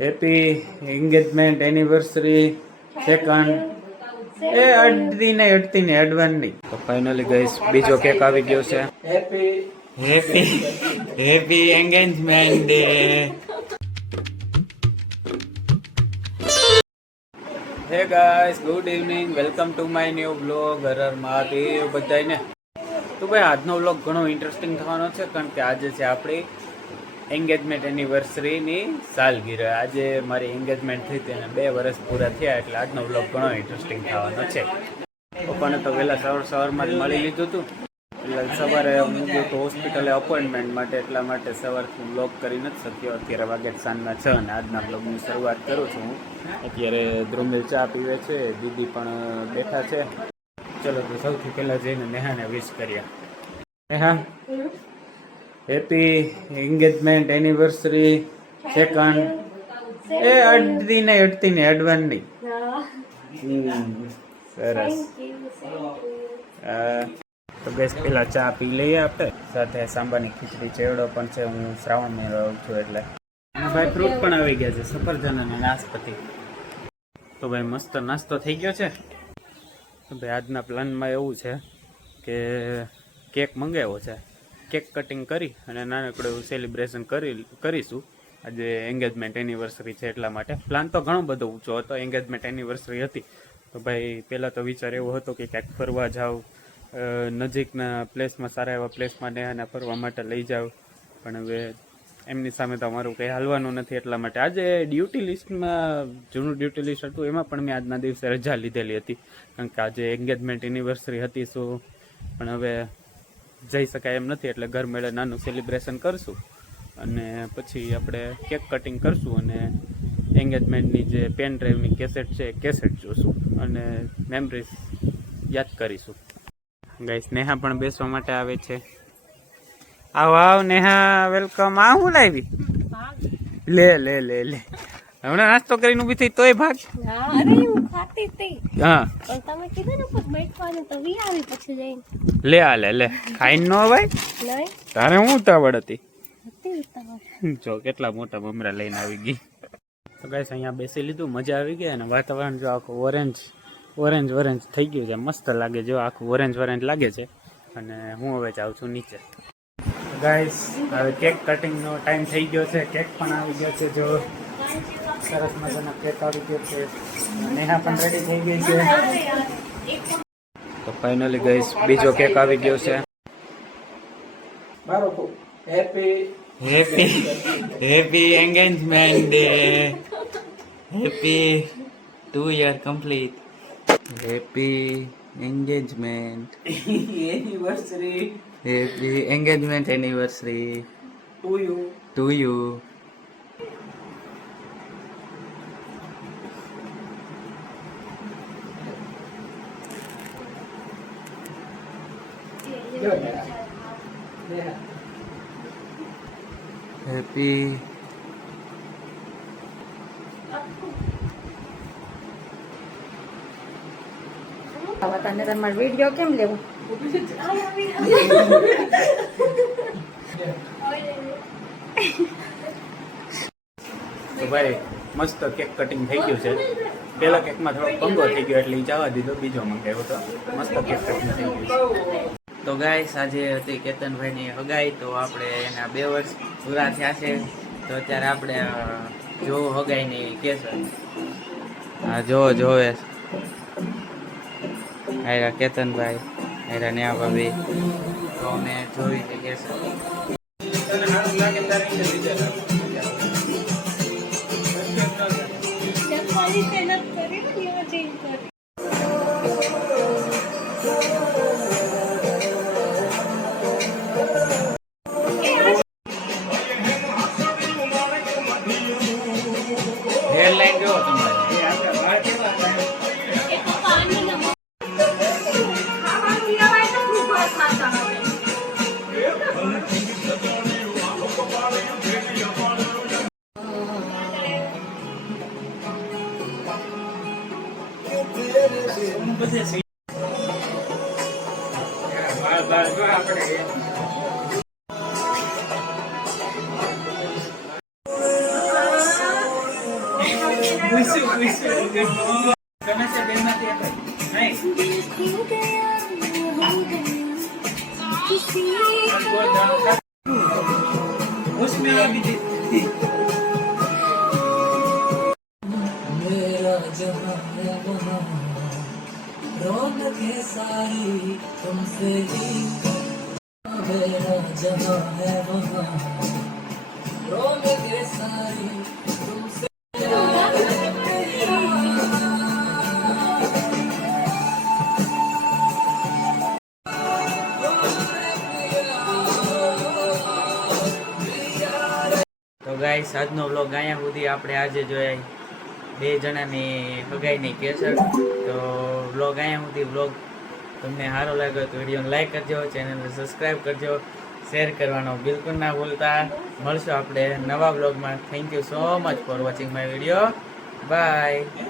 Happy engagement anniversary second અડતી ને અડવાની. તો ફાઇનલી ગાઈસ બીજો કેક આવી ગયો છે. Happy happy happy engagement day. Hey guys, good evening, welcome to my new blog. હર મહાદેવ બધાને. તો ભાઈ આજનો બ્લોગ ઘણો ઇન્ટરેસ્ટિંગ થવાનો છે, કારણ કે આજે છે આપણી એન્ગેજમેન્ટ એનિવર્સરીની સાલગીરા. આજે મારી એન્ગેજમેન્ટ થઈ હતી અને 2 વર્ષ પૂરા થયા, એટલે આજનો બ્લોગ ઘણો ઇન્ટરેસ્ટિંગ થવાનો છે. પપ્પાને તો વહેલા સવારમાં જ મળી લીધું હતું, એટલે સવારે હું ગયો તો હોસ્પિટલે અપોઇન્ટમેન્ટ માટે, એટલા માટે સવારથી બ્લોગ કરી નથી શક્યો. અત્યારે વાગે સાંજના 6 અને આજના બ્લોગની શરૂઆત કરું છું હું. અત્યારે ધ્રુમિલ ચા પીવે છે, દીદી પણ બેઠા છે. ચલો તો સૌથી પહેલાં જઈને નેહાને વિશ કરીએ. Neha, happy engagement anniversary second અડતી ને અડવાની. સરસ. તો ગેસ પેલા ચા પી લઈએ આપણે, સાથે સાંબાની ખીચડી ચેવડો પણ છે. હું શ્રાવણ મહિનો રહું છું એટલે. અને ભાઈ ફ્રૂટ પણ આવી ગયા છે, સફરજન અને નાશપતિ. તો ભાઈ મસ્ત નાસ્તો થઈ ગયો છે. તો ભાઈ આજના પ્લાનમાં એવું છે કે કેક મંગાવ્યો છે, કેક કટિંગ કરી અને નાનકડું એવું સેલિબ્રેશન કરીશું. આજે એન્ગેજમેન્ટ એનિવર્સરી છે એટલા માટે. પ્લાન તો ઘણો બધો ઊંચો હતો. એન્ગેજમેન્ટ એનિવર્સરી હતી તો ભાઈ પહેલાં તો વિચાર એવો હતો કે ક્યાંક ફરવા જાઉં, નજીકના પ્લેસમાં, સારા એવા પ્લેસમાં નેહાને ફરવા માટે લઈ જાઉં, પણ હવે એમની સામે તો અમારું કંઈ હાલવાનું નથી. એટલા માટે આજે ડ્યુટી લિસ્ટમાં, જૂનું ડ્યુટી લિસ્ટ હતું એમાં પણ મેં આજના દિવસે રજા લીધેલી હતી, કારણ કે આજે એન્ગેજમેન્ટ એનિવર્સરી હતી. શું પણ હવે જઈ શકાય એમ નથી, એટલે ઘર મેળે નાનું સેલિબ્રેશન કરશું અને પછી આપણે કેક કટિંગ કરશું અને એન્ગેજમેન્ટની જે પેન ડ્રાઈવની કેસેટ છે કેસેટ જોશું અને મેમરીઝ યાદ કરીશું. ગાઈસ નેહા પણ બેસવા માટે આવે છે. આવ નેહા, વેલકમ. આ હું લાવી? લે લે લે લે, હમણાં નાસ્તો કરીને ઊભી થઈ તોય ભાગ. હા તમે કીધું ને બેઠવાનું તો વી આવી પછી જઈને લે આ લે લે ખાઈ નો ભાઈ. તારે હું ઉતાવળ હતી? જો કેટલા મોટા મમરા લઈને આવી ગઈ. તો ગાઈસ અહીંયા બેસી લીધું, મજા આવી ગઈ અને વાતાવરણ જો આખું ઓરેન્જ થઈ ગયું છે. મસ્ત લાગે, જો આખું ઓરેન્જ લાગે છે. અને હું હવે જાઉં છું નીચે. ગાઈસ હવે કેક કટિંગનો ટાઈમ થઈ ગયો છે. કેક પણ આવી ગયો છે. જો સરસ મજાનો કેક આવી ગયો છે. નેહા પણ રેડી થઈ ગઈ છે. તો ફાઇનલી ગાઈસ બીજો કેક આવી ગયો છે. Happy engagement day. Happy 2 year complete. Happy engagement anniversary. Happy engagement anniversary to you. Happy તને તમારો વિડીયો કેમ લેવું? તો ભાઈ મસ્ત કેક કટિંગ થઈ ગયું છે. પેલા કેકમાં થોડો પંગો થઈ ગયો એટલે જવા દીધો, બીજો મંગાવ્યો તો મસ્ત કેક કટિંગ થઈ ગયું છે. તો ગાઈસ આજે હતી કેતનભાઈની હગાઈ, તો આપણે એના 2 વર્ષ પૂરા થયા છે. તો અત્યારે આપણે જો હગાઈની કેસર, હા જોવે આયરા કેતનભાઈ, આયરા ન્યા ભાભી, તો અમે જોઈ છે કેસર. હેડલાઇન જો તમારે તમે છે બેનમાંથી હતા? નહીં. उसमें अभी मेरा जहां है वहां रौनकें सारी तुमसे ही मेरा जहां है वहां रौनकें सारी तुमसे તો ગાઈસ આજનો વ્લોગ અહીંયા સુધી આપણે આજે જોયા 2 જણાની હગાઈની કેસર. તો વ્લોગ અહીંયા સુધી વ્લોગ તમને સારો લાગ્યો તો વિડીયોને લાઈક કરજો, ચેનલને સબસ્ક્રાઈબ કરજો, શેર કરવાનો બિલકુલ ના ભૂલતા. મળશું આપણે નવા વ્લોગમાં. Thank you so much for watching my video. By.